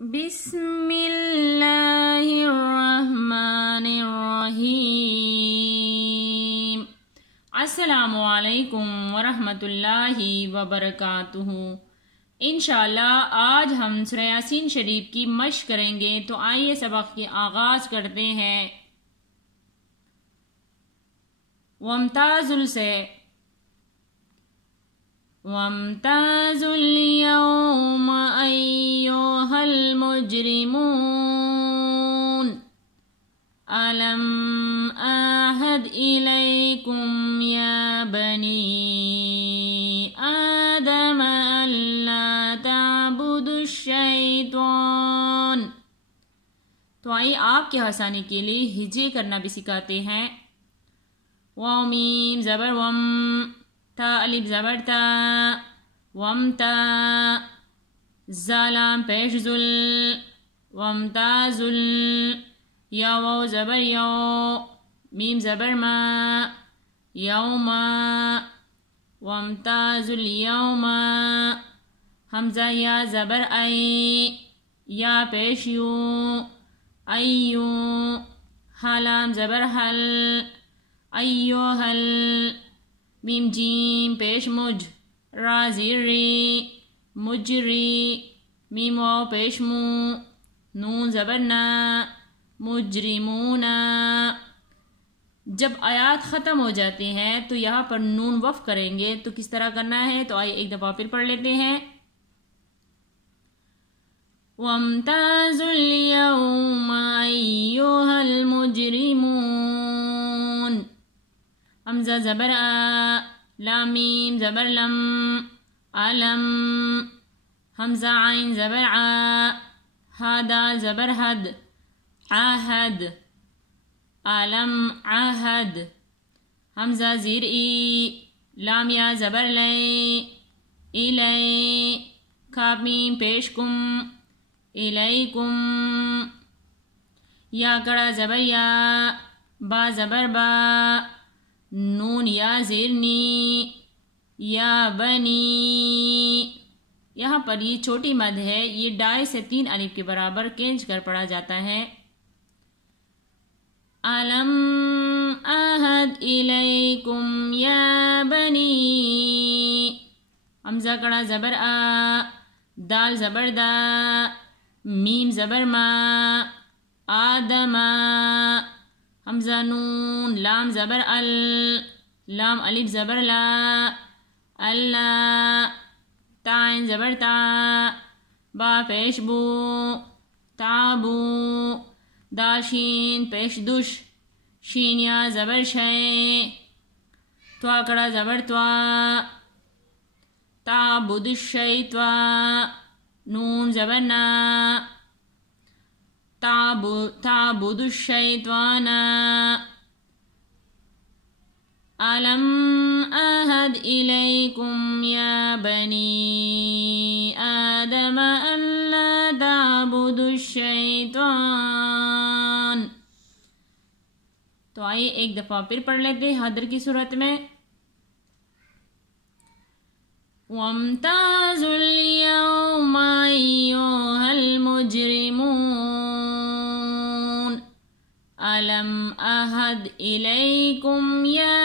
بسم اللہ الرحمن الرحیم۔ السلام علیکم ورحمۃ اللہ وبرکاتہ۔ انشاءاللہ آج ہم سورہ یاسین شریف کی مشق کریں گے، تو آئیے سبق کے آغاز کرتے ہیں۔ وامتازوا سے وامتازوا اليوم أيها المجرمون ألم أعهد إليكم يا بني آدم ألا تعبدوا الشيطان۔ تو آئیے آپ کے ہنسانے کے لیے ہجے کرنا بھی سکھاتے ہیں۔ ومیم زبر وم، تا الف زبر تا، ومتا زالام پیش زل، ومتازل یا واو زبر یو، میم زبر ما، یوما، ومتازل یوما، حمزہ یا زبر ای، یا پیش یو، ایو، حلام زبر حل، ایو حل، میم جیم پیش مج، را زیر ری، مجری، میم واو پیش مو، نون زبر نا، مجرمونا۔ جب آیات ختم ہو جاتے ہیں تو یہاں پر نون وقف کریں گے، تو کس طرح کرنا ہے؟ تو آئیے ایک دفعہ پھر پڑھ لیتے ہیں۔ وامتازوا اليوم أيها المجرمون، حمزہ زبر آ، لام میم زبر لم، علم، حمزہ عین زبر آ، ہا دال زبر حد، عہد، علم عہد، حمزہ زیر ای، لام یا زبر لے، الی، کاف میم پیش کم، الیکم، یا کڑا زبر یا، با زبر با، نون یا زیر نی، یا بنی۔ یہاں پر یہ چھوٹی مد ہے، یہ ڈائی سے 3 الف کے برابر کھینچ کر پڑھا جاتا ہے۔ علم احد الیکم یا بنی، حمزہ کڑا زبر آ، دال زبر دا، میم زبر ما، آدم، حمزہ نون، لام زبر ال، لام الف زبر لا، اللہ، تائن زبر تا، با پیش بو، تابو، داشین پیش دش، شین یا زبر شے، توا کڑا زبر توا، تعبد الشیطوا، نون زبر نا، تعبد الشیطان، علم احد الیکم یا بنی آدم الا تعبدوا الشیطان۔ تو آئیے ایک دفعہ پھر پڑھ لیتے حدر کی صورت میں۔ وامتازوا اليوم أيها المجرمون ألم أعهد إليكم يا